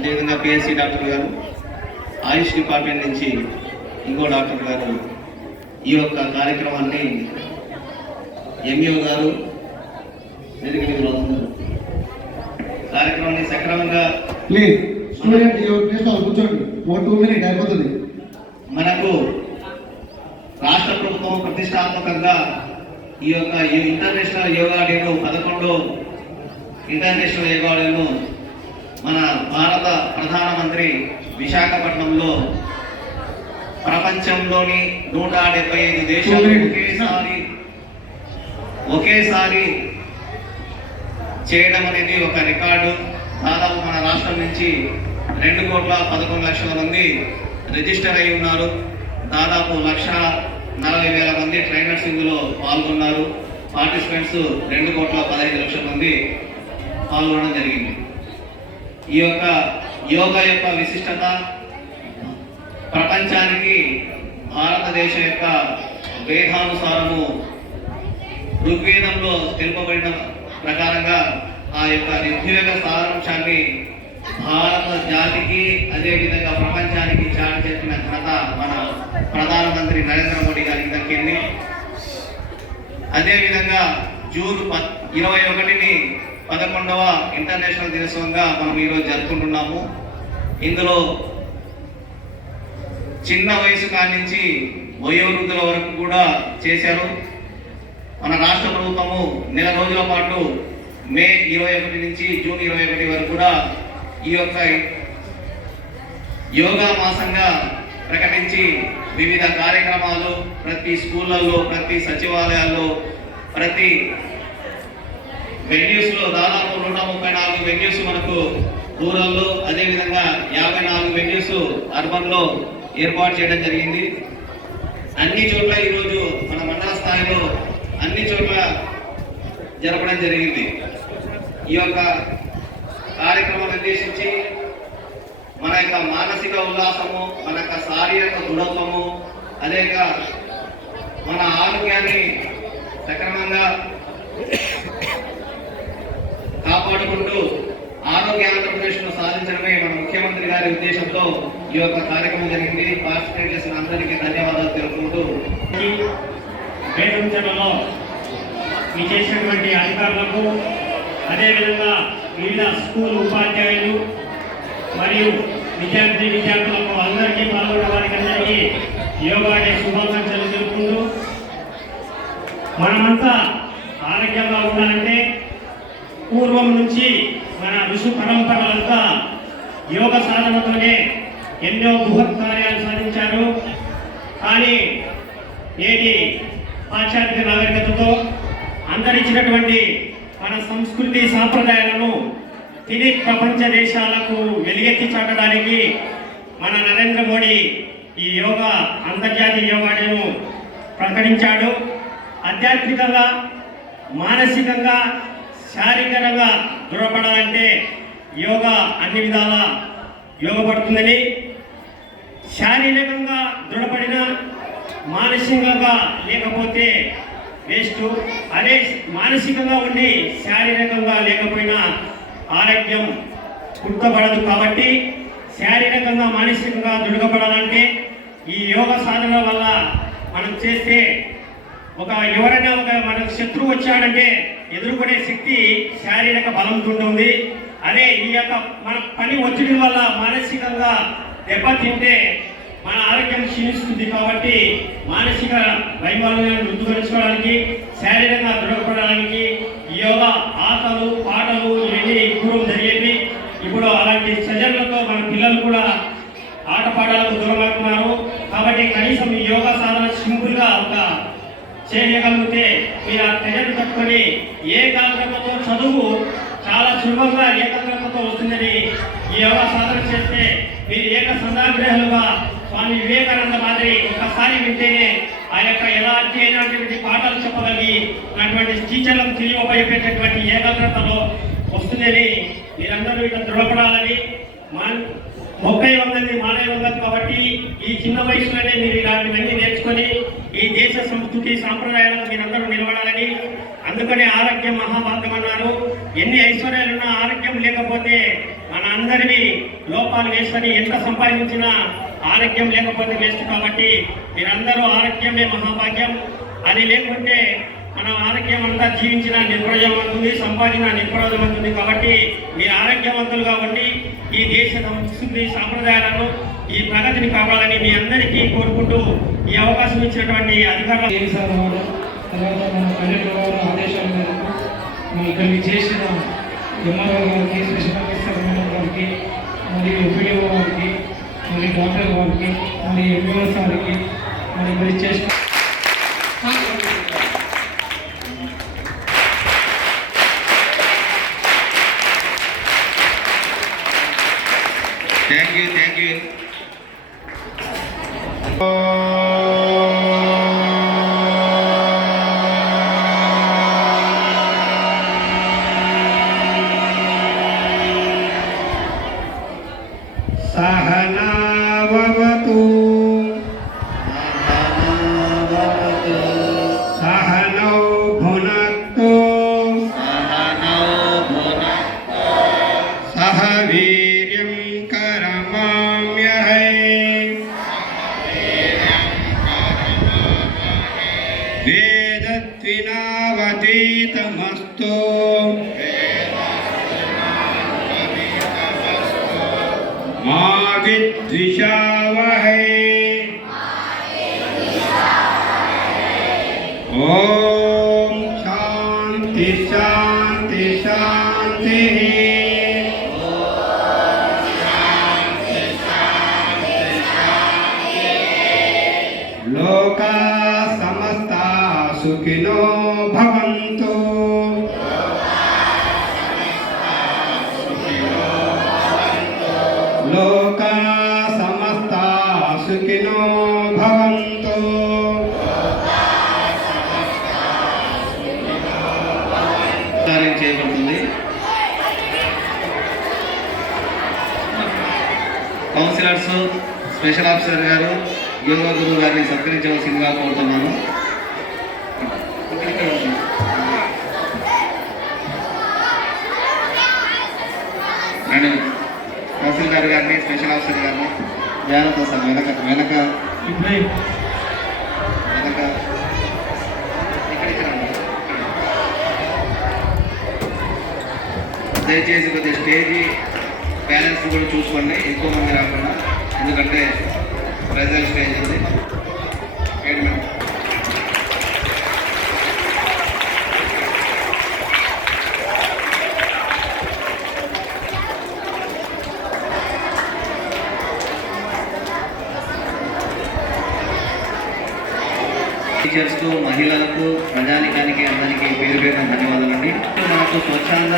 అదేవిధంగా PSC doctor గారు ఆయుష్ department నుంచి ఇంకో డాక్టర్ గారు ఈ యొక్క కార్యక్రమాన్ని ఎంఈఓ గారు మీద వస్తున్నారు. కార్యక్రమాన్ని సక్రమంగా ప్లీజ్ స్టూడెంట్ కూర్చోండి టూ మినిట్ అయిపోతుంది మనకు రాష్ట్ర ప్రభుత్వం ప్రతిష్టాత్మకంగా ఈ యొక్క ఇంటర్నేషనల్ యోగా డేను పదకొండు ఇంటర్నేషనల్ యోగా డేను మన భారత ప్రధానమంత్రి విశాఖపట్నంలో ప్రపంచంలోని నూట డెబ్బై ఐదు దేశాలు ఒకేసారి ఒకేసారి చేయడం అనేది ఒక రికార్డు. దాదాపు మన రాష్ట్రం నుంచి రెండు కోట్ల పదకొండు లక్షల మంది రిజిస్టర్ అయి ఉన్నారు. దాదాపు లక్ష నలభై వేల మంది ట్రైనర్స్ ఇందులో పాల్గొన్నారు. పార్టిసిపెంట్స్ రెండు కోట్ల పదహైదు లక్షల మంది పాల్గొనడం జరిగింది. ఈ యొక్క యోగా యొక్క విశిష్టత ప్రపంచానికి భారతదేశం యొక్క వేదానుసారము ఋగ్వేదంలో తెలుపబడిన ప్రకారంగా ఆ యొక్క ఋగ్వేద సారాంశాన్ని భారత జాతికి అదేవిధంగా ప్రపంచానికి చాటి చెప్పిన ఘనత మన ప్రధానమంత్రి నరేంద్ర మోడీ గారికి దక్కింది. అదేవిధంగా జూన్ ప ఇరవై ఒకటిని పదకొండవ ఇంటర్నేషనల్ దినోత్సవంగా మనం ఈరోజు జరుపుకుంటున్నాము. ఇందులో చిన్న వయసు కానించి వయోవృద్ధుల వరకు కూడా చేశారు. మన రాష్ట్ర ప్రభుత్వము నెల రోజుల పాటు మే ఇరవై ఒకటి నుంచి జూన్ ఇరవై ఒకటి వరకు కూడా ఈ యొక్క యోగా మాసంగా ప్రకటించి వివిధ కార్యక్రమాలు ప్రతి స్కూళ్ళల్లో ప్రతి సచివాలయాల్లో ప్రతి వెన్యూస్లో దాదాపు నూట ముప్పై నాలుగు వెన్యూస్ మనకు రూరల్లో అదేవిధంగా యాభై నాలుగు వెన్యూస్ అర్బన్లో ఏర్పాటు చేయడం జరిగింది. అన్ని చోట్ల ఈరోజు మన మండల స్థాయిలో అన్ని చోట్ల జరపడం జరిగింది. ఈ యొక్క కార్యక్రమం ఉద్దేశించి మన యొక్క మానసిక ఉల్లాసము మన యొక్క శారీరక దృఢత్వము అనేక మన ఆరోగ్యాన్ని సక్రమంగా కాపాడుకుంటూ ఆరోగ్య ఆంధ్రప్రదేశ్ను సాధించడమే మన ముఖ్యమంత్రి గారి ఉద్దేశంతో ఈ యొక్క కార్యక్రమం జరిగింది. పార్టిసిపేట్ చేసిన అందరికీ ధన్యవాదాలు తెలుపుకుంటూ వేధించడంలో అధికారులకు అదేవిధంగా వివిధ స్కూల్ ఉపాధ్యాయులు మరియు విద్యార్థి విద్యార్థులకు అందరికీ పాల్గొన్న వారికి అందరికీ యోగా డే శుభాకాంక్షలు తెలుపుకుంటూ మనమంతా ఆరోగ్యంగా ఉండాలంటే ఋషి పరంపరలంతా యోగ సాధనతోనే ఎన్నో బృహత్ కార్యాలు సాధించారు. కానీ నేటి పాశ్చాత్య నాగరికతతో అందరిచ్చినటువంటి మన సంస్కృతి సాంప్రదాయాలను తిని ప్రపంచ దేశాలకు వెలుగెత్తి చాటడానికి మన నరేంద్ర మోడీ ఈ యోగా అంతర్జాతీయ యోగా ప్రకటించాడు. ఆధ్యాత్మికంగా మానసికంగా శారీరకంగా దృఢపడాలంటే యోగా అన్ని విధాల యోగపడుతుందని శారీరకంగా దృఢపడిన మానసికంగా లేకపోతే వేస్ట్. అదే మానసికంగా ఉండి శారీరకంగా లేకపోయినా ఆరోగ్యం కుట్టబడదు కాబట్టి శారీరకంగా మానసికంగా దృఢపడాలంటే ఈ యోగ సాధన వల్ల మనం చేస్తే ఒక ఎవరైనా ఒక మనకు శత్రువు వచ్చాడంటే ఎదుర్కొనే శక్తి శారీరక బలంతో ఉంటుంది అదే ఈ యొక్క మన పని ఒత్తిడి వల్ల మానసికంగా దెబ్బతింటే మన ఆరోగ్యం క్షీణిస్తుంది కాబట్టి మానసిక వైఫల్యాన్ని రుద్దుకరించుకోవడానికి శారీరకంగా దృఢపడడానికి యోగ యోగా ఆటలు పాటలు ఇవన్నీ పూర్వం జరిగేవి. ఇప్పుడు అలాంటి సజన్లతో మన పిల్లలు కూడా ఆటపాటలకు దూరమవుతున్నారు కాబట్టి కనీసం ఈ యోగా సాధన సింపుల్గా ఒక చేయగలిగితే మీరు ఆ తెగను పట్టుకొని ఏకాగ్రతతో చదువు చాలా సులభంగా ఏకాగ్రతతో వస్తుందని ఈ యోగా సాధన చేస్తే మీరు ఏక సందాగ్రహులుగా స్వామి వివేకానంద మాదిరి ఒక్కసారి వింటేనే ఆ యొక్క ఎలా అధ్యయనటువంటి పాఠాలు చెప్పగలిగి అటువంటి టీచర్లకు తెలియబోయేటటువంటి ఏకాగ్రతలో వస్తుందని మీరందరూ ఇక్కడ దృఢపడాలని. మా మొక్కై ఉన్నది మానవ ఉన్నది కాబట్టి ఈ చిన్న వయసులోనే మీరు ఇలాంటివన్నీ నేర్చుకొని ఈ దేశ సంస్కృతి సాంప్రదాయాలను మీరందరూ నిలబడాలని అందుకనే ఆరోగ్యం మహాభాగ్యం అన్నారు ఎన్ని ఐశ్వర్యాలున్నా ఆరోగ్యం లేకపోతే మన అందరిని లోపాలు వేసుకొని ఎంత సంపాదించినా ఆరోగ్యం లేకపోతే వేస్ట్ కాబట్టి మీరందరూ ఆరోగ్యమే మహాభాగ్యం. అది లేకుంటే మనం ఆరోగ్యం అంతా జీవించిన నిర్ప్రయోజనం అవుతుంది సంపాదించిన నిర్ప్రయోజనం అవుతుంది కాబట్టి మీరు ఆరోగ్యవంతులుగా ఉండి ఈ దేశ సంస్కృతి సాంప్రదాయాలను ఈ ప్రగతిని కావాలని మీ అందరికీ కోరుకుంటూ ఈ అవకాశం ఇచ్చినటువంటి అధికారులు ఏం సార్ వారు తర్వాత మన పల్లెటూరు గారు ఆదేశాల మేరకు మన ఇక్కడికి చేసిన ఎంఆర్ఓ గారికి స్పెషల్ ఆఫీసర్ గారికి మరి ఎంపీడీఓ గారికి మరి డాక్టర్ గారికి మరి ఎంఈఓ సార్కి మరి మరి చేసిన వేదత్వినావతీతమస్తు కౌన్సిలర్స్ స్పెషల్ ఆఫీసర్ గారు యోగా గురువు గారిని సత్కరించవలసిందిగా కోరుతున్నాను. రండి తహసీల్దార్ గారిని స్పెషల్ ఆఫీసర్ గారిని జాగ్రత్త సార్ వెనక వెనక. వెనక. దయచేసి కొద్దిగా స్టేజ్ పేరెంట్స్ కూడా చూసుకోండి ఎక్కువ మంది రాకుండా. ఎందుకంటే ప్రజల స్టేజ్ ఉంది టీచర్స్కు మహిళలకు ప్రజానికానికి అందరికీ పేరు పేరున ధన్యవాదాలండి. మనకు స్వచ్ఛంద